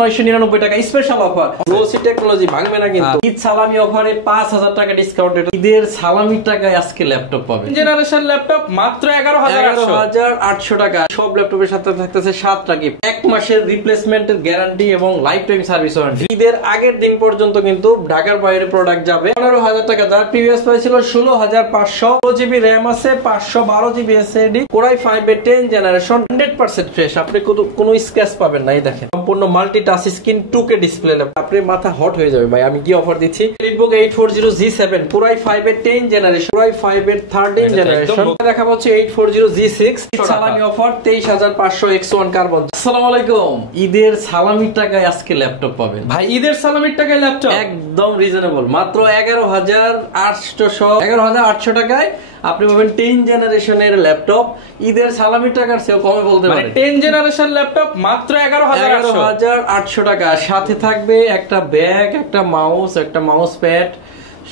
6,999 টাকা special offer. Glossy technology ভাঙবে না কিন্তু। ঈদ সালামি অফারে 5,000 টাকা ডিসকাউন্ট। ঈদের সালামির টাকায় আজকে ল্যাপটপ পাবেন। জেনারেশন ল্যাপটপ মাত্র 11,800 টাকা। সব ল্যাপটপের সাথে থাকতেছে 7টা গিফট, 1 মাসের রিপ্লেসমেন্টের গ্যারান্টি এবং লাইফ টাইম সার্ভিস ওয়ারেন্টি। ঈদের আগের দিন পর্যন্ত কিন্তু ঢাকার বাইরে প্রোডাক্ট যাবে 15,000 টাকা। যার প্রিভিয়াস প্রাইস ছিল 16,500। 4GB RAM আছে, 512GB SSD, Core i5 এর 10 জেনারেশন, 100% ফ্রেশ। আপনি কোনো স্ক্র্যাচ পাবেন না। এই দেখেন সম্পূর্ণ multi touch screen 2K display laptop. আপনি মাথা হট হয়ে যাবে ভাই, আমি কি অফার দিচ্ছি। Elitebook 840G7, Core i5 এর 10 জেনারেশন, Core i5 এর 13 জেনারেশন। দেখা হচ্ছে 840G6 সালামি অফার 23,500 X1 কার্বন। আসসালামু আলাইকুম। ঈদের সালামির টাকায় আজকে ল্যাপটপ পাবেন ভাই। ঈদের সালামির টাকায় ল্যাপটপ একদম রিজনেবল, মাত্র 11,800 টাকায় আপনি পাবেন 10 জেনারেশনের ল্যাপটপ। ঈদের সালামির টাকার চেয়েও কমে বলতে পারেন। 10 জেনারেশন ল্যাপটপ মাত্র 11,800 টাকা। সাথে থাকবে একটা ব্যাগ, একটা মাউস, একটা মাউস প্যাড,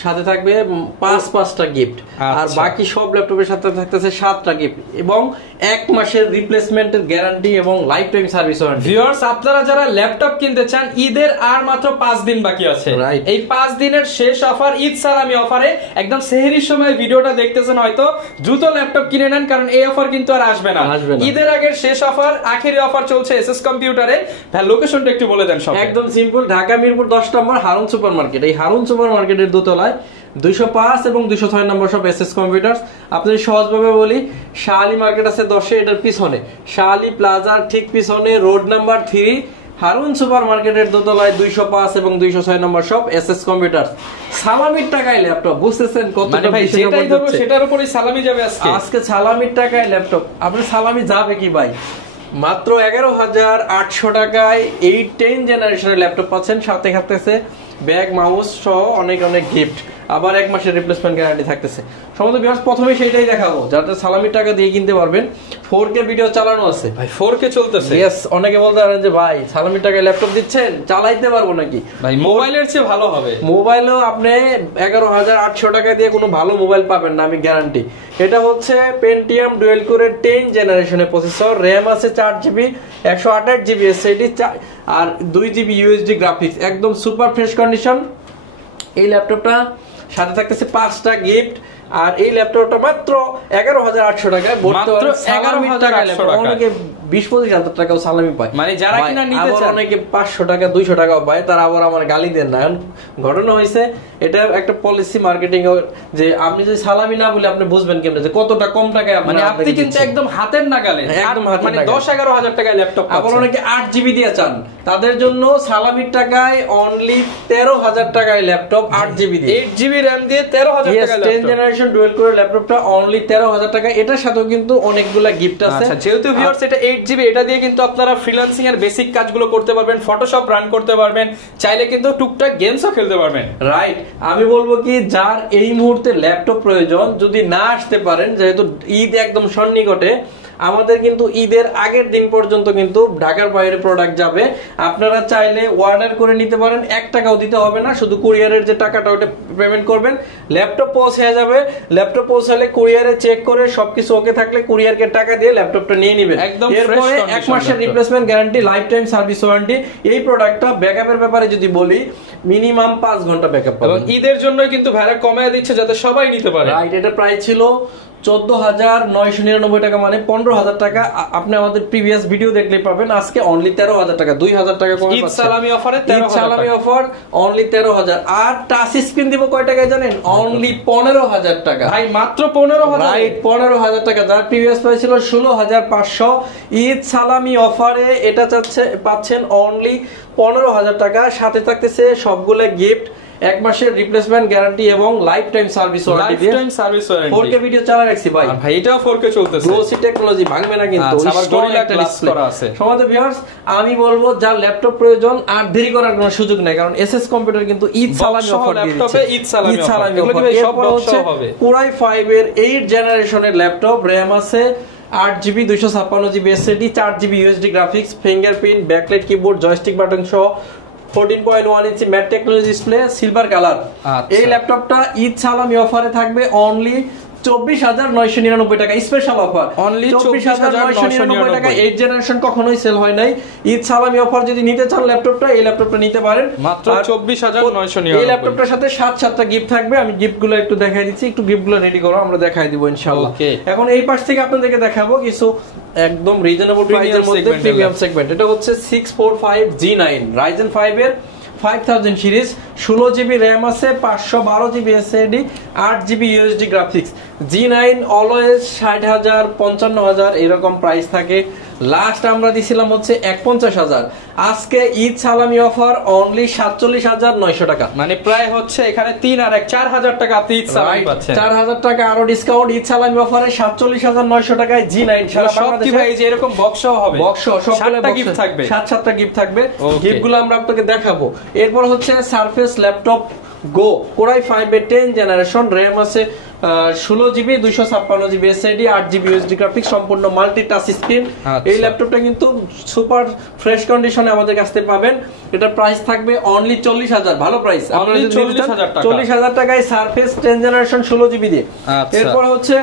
সাথে থাকবে 5টা গিফট। আর বাকি সব ল্যাপটপের সাথে থাকতেছে 7টা গিফট এবং 1 মাসের রিপ্লেসমেন্টের গ্যারান্টি এবং life time service warranty. Viewers, আপনারা যারা ল্যাপটপ কিনতে চান, ঈদের আর মাত্র 5 দিন বাকি আছে। এই 5 দিনের শেষ অফার, ঈদ সালামি অফারে একদম সেহরির সময় ভিডিওটা দেখতেছেন হয়তো, দ্রুত ল্যাপটপ কিনে নেন, কারণ এই অফার কিন্তু আর আসবে না। ঈদের আগের শেষ অফার, আখেরি অফার চলছে এসএস কম্পিউটারে। তার লোকেশনটা একটু বলে দেন সব। একদম সিম্পল, ঢাকা মিরপুর 10 নম্বর হারুন সুপার মার্কেট। এই হারুন সুপার মার্কেটের দোতলায় 205 এবং 206 নম্বর সব এসএস কম্পিউটারস। আপনি সহজভাবে বলি, শাহ আলী মার্কেট আছে 10-এ, এটার পিছনে শাহ আলী প্লাজার ঠিক পিছনে রোড নাম্বার 3 হারুন সুপার মার্কেটের দোতলায় 205 এবং 206 নম্বর সব এসএস কম্পিউটারস। সালামির টাকায় ল্যাপটপ, বুঝতেছেন কত? মানে ভাই যেটাই ধরবো সেটার উপরই সালামি যাবে আজকে। আজকে সালামির টাকায় ল্যাপটপ। আপনি সালামি যাবে কি ভাই? মাত্র 11,800 টাকায় এই 10 জেনারেশনের ল্যাপটপ পাচ্ছেন। সাথে থাকতেছে ব্যাগ, মাউস সহ অনেক গিফট, আবার 1 মাসের রিপ্লেসমেন্ট গ্যারান্টি থাকতেছে। সমস্ত ভিউয়ার্স প্রথমে সেইটাই দেখাবো, যাতে সালামির টাকা দিয়ে কিনতে পারবেন। 4K ভিডিও চালানো আছে ভাই, 4K চলতেছে। ইয়েস, অনেকে বলতে পারেন যে ভাই সালামির টাকায় ল্যাপটপ দিচ্ছেন, চালাইতে পারবো নাকি? ভাই মোবাইলের চেয়ে ভালো হবে। মোবাইলও আপনি 11,800 টাকা দিয়ে কোনো ভালো মোবাইল পাবেন না, আমি গ্যারান্টি। এটা হচ্ছে পেন্টিয়াম ডুয়েল কোরের 10 জেনারেশনের প্রসেসর, RAM আছে 4GB, 128GB SSD আর 2GB USD গ্রাফিক্স, একদম সুপার ফ্রেশ কন্ডিশন। এই ল্যাপটপটা সাথে থাকতেছে 5টা গিফট। আর এই ল্যাপটপটা মাত্র 11,800 টাকায়, মাত্র 11,800 অনেকে 20-25,000 টাকাও সালামি পায়। মানে যারা কিনা নিতে চান, অনেকে 500 টাকা 200 টাকাও পায়, তারা আবার আমার গালি দেন না। ঘটনা হয়েছে, এটা একটা পলিসি মার্কেটিং, যে আপনি যদি সালামি না বলে আপনি বুঝবেন কেমনে যে কতটা কম টাকায় মানে আপনি কিন্তু একদম হাতের নাগালে, একদম মানে 10-11,000 টাকায় ল্যাপটপ। আবার অনেকে 8GB দিয়ে চান, তাদের জন্য সালামির টাকায় অনলি 13,000 টাকায় ল্যাপটপ, 8GB দিয়ে, 8GB RAM দিয়ে 13,000 টাকায় ল্যাপটপ। 10 জেনারেশন ডুয়েল কোরের ল্যাপটপটা অনলি 13,000 টাকা। এটার সাথেও কিন্তু অনেকগুলা গিফট আছে। আচ্ছা, যেহেতু ভিউয়ার্স এটা 8GB, এটা দিয়ে কিন্তু আপনারা ফ্রিল্যান্সিং এর বেসিক কাজগুলো করতে পারবেন, ফটোশপ রান করতে পারবেন, চাইলে কিন্তু টুকটাক গেমসও খেলতে পারবেন। রাইট, আমি বলবো কি, যার এই মুহূর্তে ল্যাপটপ প্রয়োজন, যদি না আসতে পারেন, যেহেতু ঈদ একদম সন্নিকটে, আমাদের কিন্তু ঈদের আগের দিন পর্যন্ত কিন্তু ঢাকার বাইরে প্রোডাক্ট যাবে। আপনারা চাইলে অর্ডার করে নিতে পারেন, 1 টাকাও দিতে হবে না, শুধু কুরিয়ারের যে টাকাটা ওটা পেমেন্ট করবেন, ল্যাপটপ পৌঁছে যাবে। ল্যাপটপ পৌঁছালে কুরিয়ারে চেক করে সবকিছু ওকে থাকলে কুরিয়ারকে টাকা দিয়ে ল্যাপটপটা নিয়ে নেবেন। একদম এরপরে 1 মাসের replacement guarantee, life time service warranty. এই প্রোডাক্টটা ব্যাকআপের ব্যাপারে যদি বলি, মিনিমাম 5 ঘন্টা ব্যাকআপ পাবেন। এবং ঈদের জন্য কিন্তু ভাড়া কমায় দিচ্ছে যাতে সবাই নিতে পারে। রাইট, এটা প্রাইস ছিল 14,999 টাকা, মানে 15,000 টাকা। আপনি আমাদের প্রিভিয়াস ভিডিও দেখলেই পাবেন। আজকে অনলি 13,000 টাকা, 2,000 টাকা কমে ঈদ সালামি অফারে 13,000 সালামি অফার অনলি 13,000। আর টাচ স্ক্রিন দিব কয় টাকায় জানেন? অনলি 15,000 টাকা। ভাই মাত্র 15,000। রাইট, 15,000 টাকা। যার প্রিভিয়াস প্রাইস ছিল 16,500। ঈদ সালামি অফারে এটা পাচ্ছেন অনলি 15,000 টাকা। সাথে থাকতেছে সবগুলো গিফট, 1 মাসের রিপ্লেসমেন্ট গ্যারান্টি এবং লাইফ টাইম সার্ভিস ওয়ারেন্টি দিয়ে। 4K ভিডিও চালা রাখছি ভাই। ভাই এটাও 4K চলতেছে। গ্লোসি টেকনোলজি ভাঙবে না কিন্তু। আবার গরিলা গ্লাস করা আছে। সমাজ ভিউয়ার্স, আমি বলবো যার ল্যাপটপ প্রয়োজন আর দেরি করার কোনো সুযোগ নাই, কারণ এসএস কম্পিউটার কিন্তু ঈদ সালামি অফার দিচ্ছে। ঈদ সালামি অফার সব হচ্ছে Core i5 এর 8 জেনারেশনের ল্যাপটপ, RAM আছে 8GB, 256GB SSD, 4GB USD graphics, fingerprint, backlight keyboard, joystick button সহ 14.1 ইঞ্চি mat technology display, silver colour. এই ল্যাপটপটা ঈদ সালামি অফারে থাকবে অনলি 24,999 টাকা স্পেশাল অফার, অনলি 24,999 টাকা। 8 জেনারেশন কখনোই সেল হয় নাই। ঈদ সালামি অফার যদি নিতে চান ল্যাপটপটা, এই ল্যাপটপটা নিতে পারেন মাত্র 24,999। এই ল্যাপটপটার সাথে 7টা গিফট থাকবে। আমি গিফটগুলো একটু দেখাই দিচ্ছি, একটু গিফটগুলো রেডি করো, আমরা দেখাই দিব ইনশাআল্লাহ। এখন এই পাশ থেকে আপনাদেরকে দেখাবো কিছু একদম রিজনেবল প্রাইসের মধ্যে প্রিমিয়াম সেগমেন্ট। এটা হচ্ছে 645G9 Ryzen 5 এর 5000 সিরিজ, 16GB RAM আছে, 512GB SSD, 8GB USD graphics. G9 always 60,000 55,000 এরকম প্রাইস থাকে। লাস্ট আমরা দিছিলাম হচ্ছে 150,000। আজকে ঈদ সালামি অফার অনলি 47,900 টাকা, মানে প্রায় হচ্ছে এখানে 3 আর 1 4,000 টাকা আপনি ঈদ সালামি পাচ্ছেন। 4,000 টাকা আরো ডিসকাউন্ট। ঈদ সালামি অফারে 47,900 টাকায় G9 সারা বাংলাদেশে। ভাই যে এরকম বক্সও হবে, বক্সও সবগুলো গিফট থাকবে, 7টা গিফট থাকবে। গিফটগুলো আমরা আপনাকে দেখাবো। এরপর হচ্ছে সারফেস ল্যাপটপ গো Core i5 এর 10 জেনারেশন, RAM আছে 16GB 256GB SSD, 8GB USD graphics, সম্পূর্ণ মাল্টি টাচ স্ক্রিন। এই ল্যাপটপটা কিন্তু সুপার ফ্রেশ কন্ডিশনে আমাদের কাছ থেকে পাবেন। এটা প্রাইস থাকবে অনলি 40,000, ভালো প্রাইস, অনলি 40,000 টাকায় সারফেস 10 জেনারেশন 16GB দিয়ে। এরপর হচ্ছে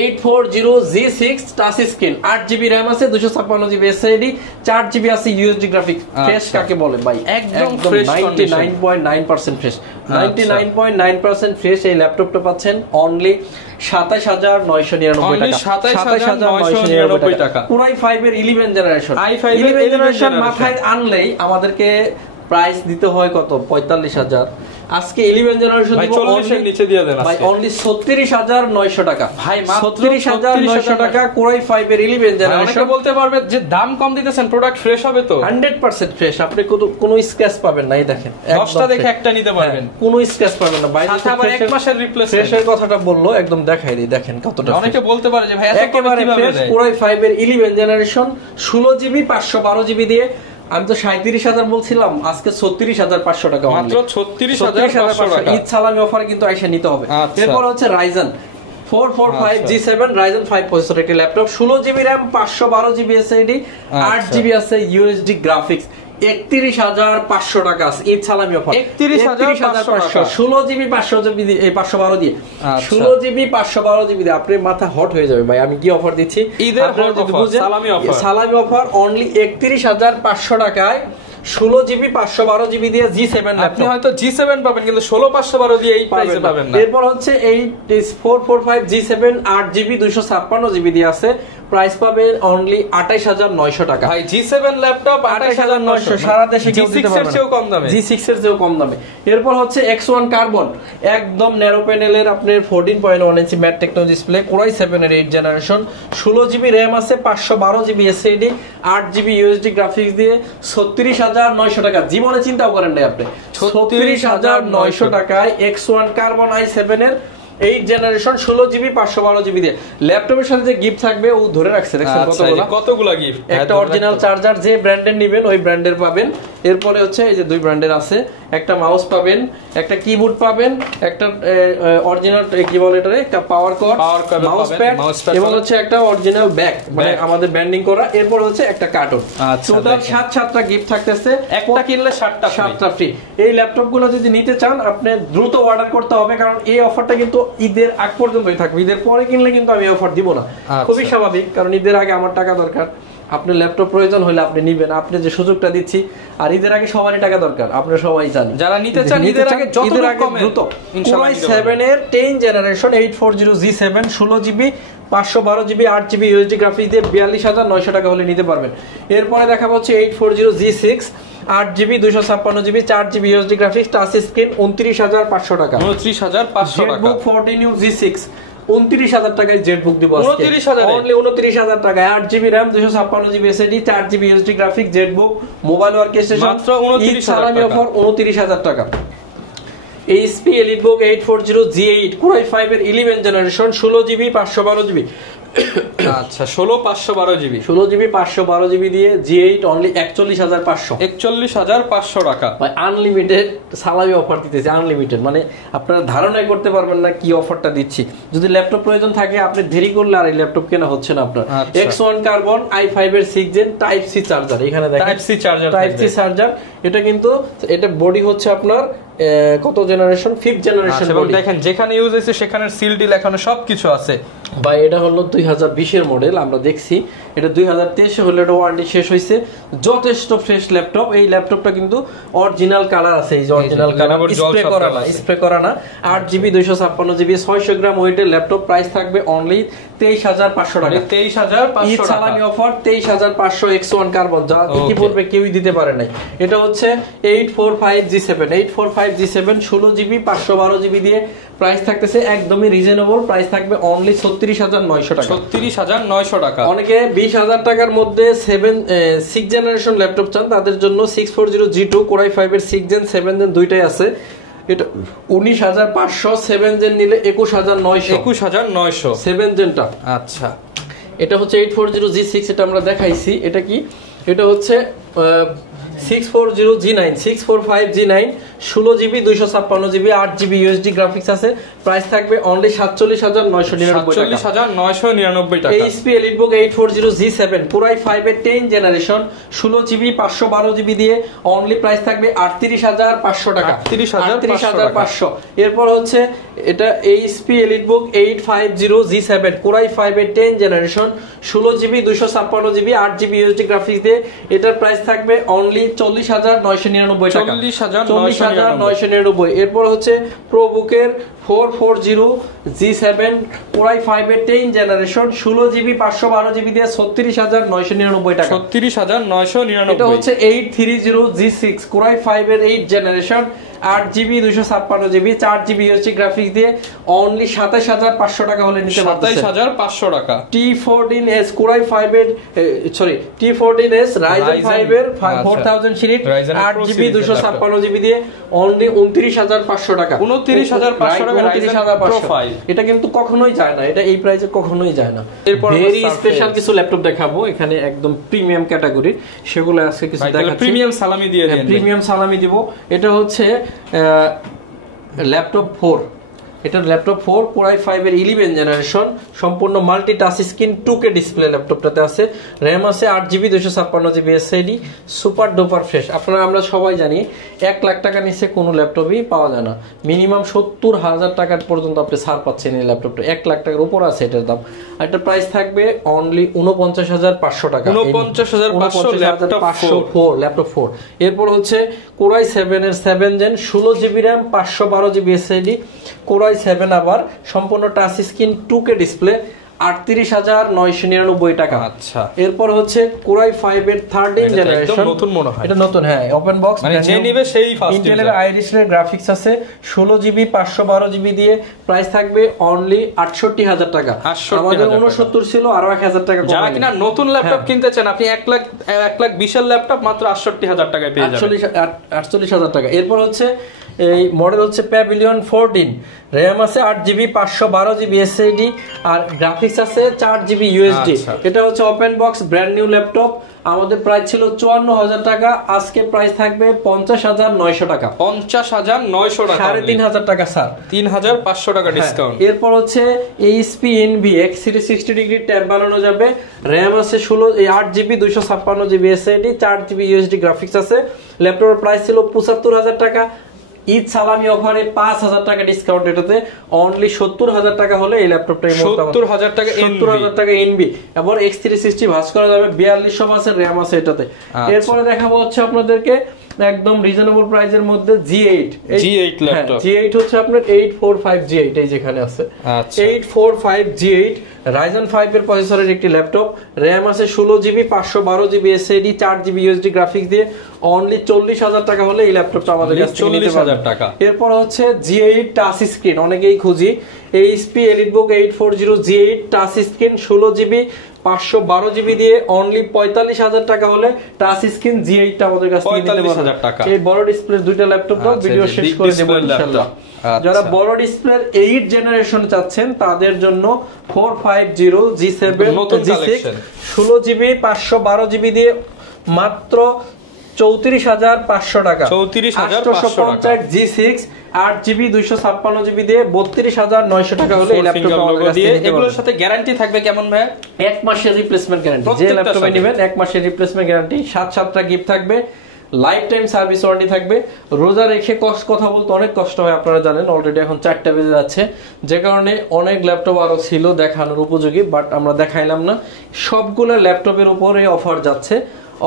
840G6 touch screen, 8GB RAM আছে, 256GB SSD, 4GB আছে USD গ্রাফিক্স। ফ্রেশ কাকে বলে ভাই? একদম 99.9% ফ্রেশ, 99.9% ফ্রেশ। এই ল্যাপটপটা পাচ্ছেন অনলি 27,999 টাকা। Core i5 এর 11 জেনারেশন, i5 জেনারেশন মাথায় আনলেই আমাদেরকে প্রাইস দিতে হয় কত? 45,000। আজকে 11 জেনারেশন দিব 40 এর নিচে দিয়ে দেন ভাই অনলি 36,900 টাকা। ভাই 36,900 টাকা Core i5 এর 11 জেনারেশন। অনেকে বলতে পারবে যে দাম কম দিতেছেন, প্রোডাক্ট ফ্রেশ হবে তো? 100% ফ্রেশ। আপনি কোনো স্ক্র্যাচ পাবেন না, এই দেখেন 10টা দেখে একটা নিতে পারবেন, কোনো স্ক্র্যাচ পাবেন না। ভাই আবার 1 মাসের রিপ্লেসমেন্ট, ফ্রেশের কথাটা বললো, একদম দেখাই দিই, দেখেন কতটা। অনেকে বলতে পারে যে ভাই এত একেবারে ফ্রেশ Core i5 এর 11 জেনারেশন, 16GB 512GB দিয়ে। আমি তো 37,000 বলছিলাম, আজকে 36,500 টাকা, মাত্র 36,500 টাকা। ঈদ সালামি অফারে কিন্তু আইসা নিতে হবে। এরপর হচ্ছে Ryzen 445G7 Ryzen 5 প্রসেসর একটি laptop, 16GB RAM, 512GB SSD, 8GB আছে USD গ্রাফিক্স। 31,500 টাকা ঈদ সালামি অফার, 31,500, 16GB 512 দিয়ে, 16GB 512GB দিয়ে। আপনার মাথা হট হয়ে যাবে ভাই, আমি কি অফার দিচ্ছি ঈদের সালামি অফার অনলি 31,500 টাকায় 16GB 512GB দিয়ে G7 ল্যাপটপ। আপনি হয়তো G7 পাবেন কিন্তু 16,512 দিয়ে এই প্রাইসে পাবেন না। এরপর হচ্ছে 445G7 8GB 256GB দিয়ে আছে, প্রাইস পাবে অনলি 28,900 টাকা। ভাই G7 ল্যাপটপ 28,900, সারা দেশে কেউ দিতে পারবে না, G6 এর চেয়েও কম দামে, G6 এর চেয়েও কম দামে। এরপর হচ্ছে X1 কার্বন, একদম ন্যারো প্যানেলের আপনার 14.1 ইঞ্চি matte techno display, Core i7 এর 8 জেনারেশন, 16GB RAM আছে, 512GB SSD, 8GB USD graphics দিয়ে 36,900 টাকা। জীবনে চিন্তাও করেন নাই আপনি, 36,900 টাকায় X1 কার্বন i7 এর 8 জেনারেশন 16GB 512GB দিয়ে। ল্যাপটপের সাথে যে গিফট থাকবে ও ধরে রাখছে, দেখছেন কতগুলা গিফট। একটা অরিজিনাল চার্জার, যে ব্র্যান্ডের নেবেন ওই ব্র্যান্ডের পাবেন। এরপরে হচ্ছে এই যে 2 ব্র্যান্ডের আছে, একটা মাউস পাবেন, একটা কিবোর্ড পাবেন, একটা অরিজিনাল কি বলে এটারে, একটা পাওয়ার কর্ড, মাউস প্যাড এবং হচ্ছে একটা অরিজিনাল ব্যাগ, মানে আমাদের ব্র্যান্ডিং করা। এরপর হচ্ছে একটা কার্টুন। টোটাল 7টা গিফট থাকতেছে, একটা কিনলে 7টা ফ্রি। এই ল্যাপটপগুলো যদি নিতে চান আপনি দ্রুত অর্ডার করতে হবে, কারণ এই অফারটা কিন্তু ঈদের আগ পর্যন্তই থাকবে। ঈদের পরে কিনলে কিন্তু আমি অফার দিব না, খুবই স্বাভাবিক, কারণ ঈদের আগে আমার টাকা দরকার। আপনার ল্যাপটপ প্রয়োজন হলে আপনি নিবেন, আপনি যে সুযোগটা দিচ্ছি। আর ঈদের আগে সবারই টাকা দরকার, আপনারা সবাই জানেন। যারা নিতে চান ঈদের আগে দ্রুত Core i7 এর 10 generation 840G7 16GB 512GB 8GB USD graphics দিয়ে 42,900 টাকা হলে নিতে পারবেন। এরপরে দেখাবো হচ্ছে 840G6 8GB 256GB 4GB USD graphics, touch screen, 29,500 টাকা। 29,500 টাকা। ZBook 14U G6 29,000 টাকায় জেটবুক দিব আজকে, অনলি 29,000 টাকায়। 8GB RAM 256GB SSD 4GB USD graphics, Jetbook, mobile workstation, মাত্র 29,000 অফার 29,000 টাকা। HP EliteBook 840G8 Core i5 এর 11 জেনারেশন 16GB 512GB। আচ্ছা 16,512GB 512GB দিয়ে G8 অনলি 41,500 টাকা। ভাই আনলিমিটেড সালামি অফার দিতেছি, আনলিমিটেড, মানে আপনারা ধারণাই করতে পারবেন না কি অফারটা দিচ্ছি। যদি ল্যাপটপ প্রয়োজন থাকে আপনি দেরি করলে আর এই ল্যাপটপ কেনা হচ্ছে না আপনার। X1 কার্বন i5 এর 6 জেন টাইপ সি চার্জার, এখানে দেখেন টাইপ সি চার্জার, এটা কিন্তু এটা বডি হচ্ছে আপনার কত জেনারেশন, 5th জেনারেশন। এবং দেখেন যেখানে ইউজ হয়েছে সেখানে সিলটি লেখানো সবকিছু আছে ভাই। এটা হলো 2020 এর মডেল, আমরা দেখছি এটা 2023 হলো, এটা ওয়ারেন্টি শেষ হয়েছে। যথেষ্ট ফ্রেশ ল্যাপটপ। এই ল্যাপটপটা কিন্তু অরিজিনাল কালার আছে, এই যে অরিজিনাল কালার, স্প্রে করা না। 8GB 256GB 600 গ্রাম ওয়েটের ল্যাপটপ। প্রাইস থাকবে অনলি 23,500 টাকা। 23,500 টাকা সালামি অফার, 23,500 X1 কার্বন, যা কি বলবে কেউই দিতে পারে নাই। এটা হচ্ছে 845G7 845G7 16GB 512GB দিয়ে প্রাইস থাকতেছে একদমই রিজনেবল। প্রাইস থাকবে অনলি 36,900 টাকা। 36,900 টাকা। অনেকে 20,000 টাকার মধ্যে 6 জেনারেশন ল্যাপটপ চান, তাদের জন্য 640G2 Core i5 এর 6 জেন 7 জেন দুইটাই আছে। এটা 19,500, 7 জেন নিলে 21,900 7 জেনটা। আচ্ছা, এটা হচ্ছে 840G6, এটা আমরা দেখাইছি। এটা কি, এটা হচ্ছে 640G9 645G9 16GB 256GB 8GB USD graphics আছে। প্রাইস থাকবে অনলি 47,999 টাকা। HP EliteBook 840G7 Core i5 এর 10 জেনারেশন 16GB 512GB দিয়ে অনলি প্রাইস থাকবে 38,500 টাকা। 38,500। এরপর হচ্ছে এটা HP EliteBook 850G7 Core i5 এর 10 generation 16GB 256GB 8GB USD graphics দিয়ে এটার প্রাইস থাকবে অনলি 40,999 টাকা। 40,999। এরপর হচ্ছে প্রোবুকের 440G7 Core i5 এর 10 জেনারেশন 16GB 512GB দিয়ে 36,999 টাকা। 36,999। এটা হচ্ছে 830G6 Core i5 এর 8 generation 8GB 256GB 4GB USD graphics দিয়ে অনলি 27,500 টাকা হলে নিতে পারবেন। 27,500 টাকা। T14S Core i5 এর T14S Ryzen 5 এর 4000 সিরিজ 8GB 256GB দিয়ে অনলি 29,500 টাকা। 29,500 টাকা Ryzen Pro 5। এটা কিন্তু কখনোই যায় না, এটা এই প্রাইসে কখনোই যায় না। এরপর ভেরি স্পেশাল কিছু ল্যাপটপ দেখাবো, এখানে একদম প্রিমিয়াম ক্যাটাগরি, সেগুলো আজকে কিছু দেখাচ্ছি। প্রিমিয়াম সালামি দিয়ে দেন। প্রিমিয়াম সালামি দিব। এটা হচ্ছে ল্যাপটপ 4, এটা ল্যাপটপ 4 Core i5 এর 11 জেনারেশন সম্পূর্ণ multi touch screen 2K display ল্যাপটপটাতে আছে। র‍্যাম আছে 8GB 256GB SSD, super duper fresh. আপনারা আমরা সবাই জানি 1 লাখ টাকা নিচে কোনো ল্যাপটপই পাওয়া যায় না, মিনিমাম 70,000 টাকা পর্যন্ত আপনি ছাড় পাচ্ছেন এই ল্যাপটপটা। 1 লাখ টাকার উপর আছে এটার দাম। আর এটার প্রাইস থাকবে অনলি 49,500 টাকা। 49,500 ল্যাপটপ 4। এরপর হচ্ছে Core i7 এর 7 gen 16GB RAM 512GB SSD Core i7 আবার সম্পূর্ণ টাচ স্ক্রিন 2K ডিসপ্লে 38,999 টাকা। আচ্ছা, এরপর হচ্ছে Core i5 এর 13 জেনারেশন, নতুন মনে হয় এটা নতুন, হ্যাঁ ওপেন বক্স, মানে যে নিবে সেই ফার্স্ট। ইন্টেলের আইরিস এর গ্রাফিক্স আছে 16GB 512GB দিয়ে প্রাইস থাকবে অনলি 68,000 টাকা। আমাদের 69 ছিল, আরো 1,000 টাকা কম। যারা কিনা নতুন ল্যাপটপ কিনতে চান, আপনি 1,20,000 ল্যাপটপ মাত্র 68,000 টাকায় পেয়ে যাবেন। 48,000 টাকা। এরপর হচ্ছে এই মডেল হচ্ছে প্যাভিলিয়ন 14, র‍্যাম আছে 8GB 512GB SSD আর গ্রাফিক্স আছে 4GB USD। এটা হচ্ছে open box brand new laptop. আমাদের প্রাইস ছিল 54,000 টাকা, আজকে প্রাইস থাকবে 50,900 টাকা। 50,900 টাকা, 3,500 টাকা স্যার, 3,500 টাকা ডিসকাউন্ট। এরপর হচ্ছে HP Envy X Series 60 degree tab বানানো যাবে। র‍্যাম আছে 8GB 256GB SSD 4GB USD graphics আছে। ল্যাপটপের প্রাইস ছিল 75,000 টাকা, ঈদ সালামি অফারে 5,000 টাকা ডিসকাউন্ট, এটাতে অনলি 70,000 টাকা হলে এই ল্যাপটপটা 70,000 টাকা, 70,000 টাকা এনবি এবং X360 ভাঁজ করা যাবে। 4200 মাসের র‍্যাম আছে এটাতে। এরপরে দেখাবো হচ্ছে আপনাদেরকে একদম রিজনেবল প্রাইসের মধ্যে G8 ল্যাপটপ। G8 হচ্ছে আপনার 845G8, এই যেখানে আছে 845G8 Ryzen 5 এর প্রসেসরের একটি ল্যাপটপ। র‍্যাম আছে 16GB 512GB SSD 4GB USD graphics দিয়ে অনলি 40,000 টাকা হলে এই ল্যাপটপটা আমাদের কাছে নিতে পারবেন। 40,000 টাকা। এরপর হচ্ছে G8 টাচ স্ক্রিন, অনেকেই খুঁজি। HP EliteBook 840G8 touch screen 16GB 512GB দিয়ে অনলি 45,000 টাকা হলে টাচ স্ক্রিন G8 টা আমাদের কাছে নিতে পারবেন। এই বড় ডিসপ্লের দুইটা ল্যাপটপ দাও, ভিডিও শেষ করে দেব ইনশাআল্লাহ। যারা বড় ডিসপ্লের 8 জেনারেশন চাচ্ছেন তাদের জন্য 450G7 G6 16GB 512GB দিয়ে মাত্র 34,500 টাকা। 34,500 G6 8GB 256GB দিয়ে 32,900 টাকা হলে এই ল্যাপটপটা আমাদের কাছে নিতে পারবেন। এগুলোর সাথে গ্যারান্টি থাকবে কেমন ভাই? 1 মাসের রিপ্লেসমেন্ট গ্যারান্টি। যে ল্যাপটপে নেবেন 1 মাসের রিপ্লেসমেন্ট গ্যারান্টি, 7টা গিফট থাকবে। লাইফ টাইম সার্ভিস ওয়ারেন্টি থাকবে। রোজা রেখে কথা বলতে অনেক কষ্ট হয়, আপনারা জানেন। অলরেডি এখন 4টা বেজে যাচ্ছে, যে কারণে অনেক ল্যাপটপ আরো ছিল দেখানোর উপযোগী, বাট আমরা দেখাইলাম না। সবগুলো ল্যাপটপের উপরে অফার যাচ্ছে।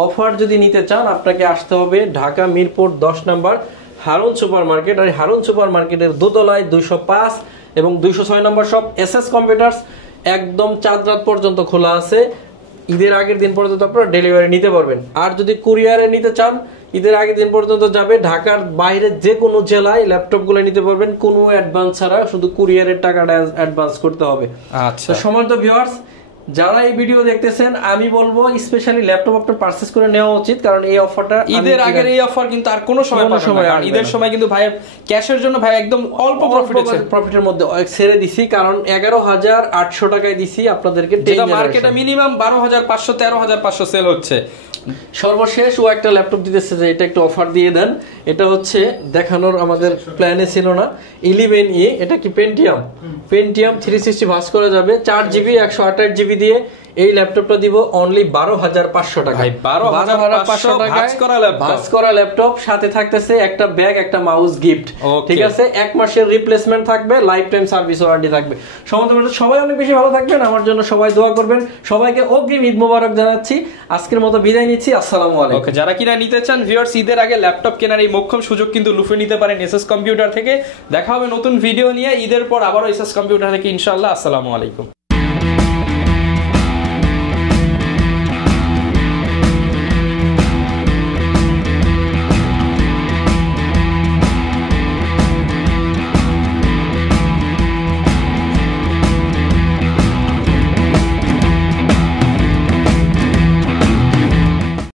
অফার যদি নিতে চান আপনাকে আসতে হবে ঢাকা মিরপুর 10 নম্বর হারুন সুপার মার্কেট। আর হারুন সুপার মার্কেটের দোতলায় 205 এবং 206 নম্বর শপ এসএস কম্পিউটার্স একদম চাঁদ রাত পর্যন্ত খোলা আছে। ঈদের আগের দিন পর্যন্ত আপনারা ডেলিভারি নিতে পারবেন। আর যদি কুরিয়ারে নিতে চান ঈদের আগের দিন পর্যন্ত যাবে। ঢাকার বাইরে যে কোনো জেলায় ল্যাপটপগুলো নিতে পারবেন কোনো অ্যাডভান্স ছাড়া, শুধু কুরিয়ারের টাকাটা অ্যাডভান্স করতে হবে। আচ্ছা, সম্মানিত ভিউয়ার্স, যারা এই ভিডিও দেখতেছেন আমি বলবো স্পেশালি ল্যাপটপ আপনার পারচেজ করে নেওয়া উচিত, কারণ এই অফারটা ঈদের আগের এই অফার কিন্তু আর কোনো সময় পাবেন না। ঈদের সময় কিন্তু ভাই ক্যাশের জন্য ভাই একদম অল্প প্রফিটের মধ্যে ছেড়ে দিছি, কারণ 11,800 টাকায় দিছি আপনাদেরকে। যেটা মার্কেটে মিনিমাম 12,500 13,500 সেল হচ্ছে। সর্বশেষ ও একটা ল্যাপটপ দিতেছে যে এটা একটু অফার দিয়ে দেন। এটা হচ্ছে দেখানোর আমাদের প্ল্যানে ছিল না। 11E, এটা কি পেন্টিয়াম 360 ভাঁজ করা যাবে 4GB 128GB দিয়ে। এই ল্যাপটপটা দিব অনলি 12,500 টাকা। 12,500 টাকা ভাঁজ করা ল্যাপটপ, সাথে থাকতেছে একটা ব্যাগ, একটা মাউস গিফট। ঠিক আছে, 1 মাসের রিপ্লেসমেন্ট থাকবে, লাইফ টাইম সার্ভিস ওয়ারেন্টি থাকবে। সবাই অনেক বেশি ভালো থাকবেন, আমার জন্য সবাই দোয়া করবেন। সবাইকে অগ্রিম ঈদ মোবারক জানাচ্ছি। আজকের মতো বিদায় নিচ্ছি, আসসালামু আলাইকুম। যারা কিনা নিতে চান ভিউয়ার্স, ঈদের আগে ল্যাপটপ কেনার এই মোক্ষম সুযোগ কিন্তু লুফে নিতে পারেন এসএস কম্পিউটার থেকে। দেখা হবে নতুন ভিডিও নিয়ে ঈদের পর আবারও এসএস কম্পিউটার থেকে ইনশাআল্লাহ। আসসালামু আলাইকুম।